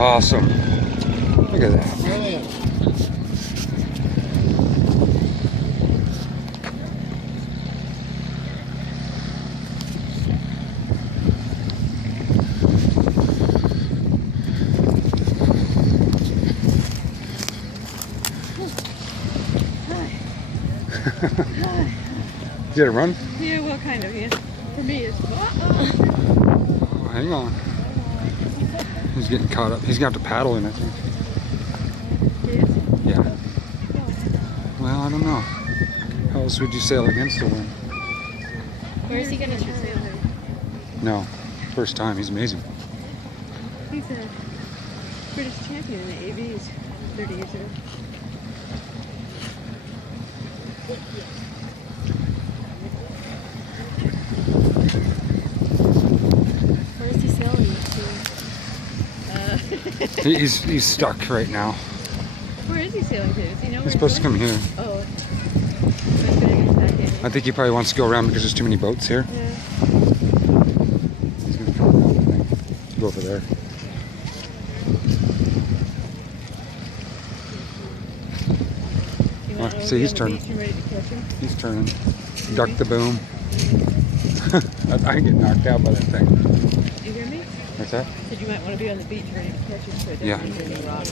Awesome. Look at that. Did it run? Yeah, well, kind of, yeah. For me, it's... Oh, hang on. He's getting caught up. He's going to have to paddle in, I think. Yeah. Well, I don't know. How else would you sail against the wind? Where is he going to sail? No. First time. He's amazing. He's a British champion in the AVs 30 years ago. Where is he sailing to? He's stuck right now. Where is he sailing to? Does he know where He's supposed to come here. Oh. I think he probably wants to go around because there's too many boats here. Yeah. He's going to come around, I think. Go over there. See, he's turning. He's turning. Duck the boom. I get knocked out by that thing. You hear me? What's that? Said you might want to be on the beach ready to catch him so it Yeah. doesn't hit any rocks.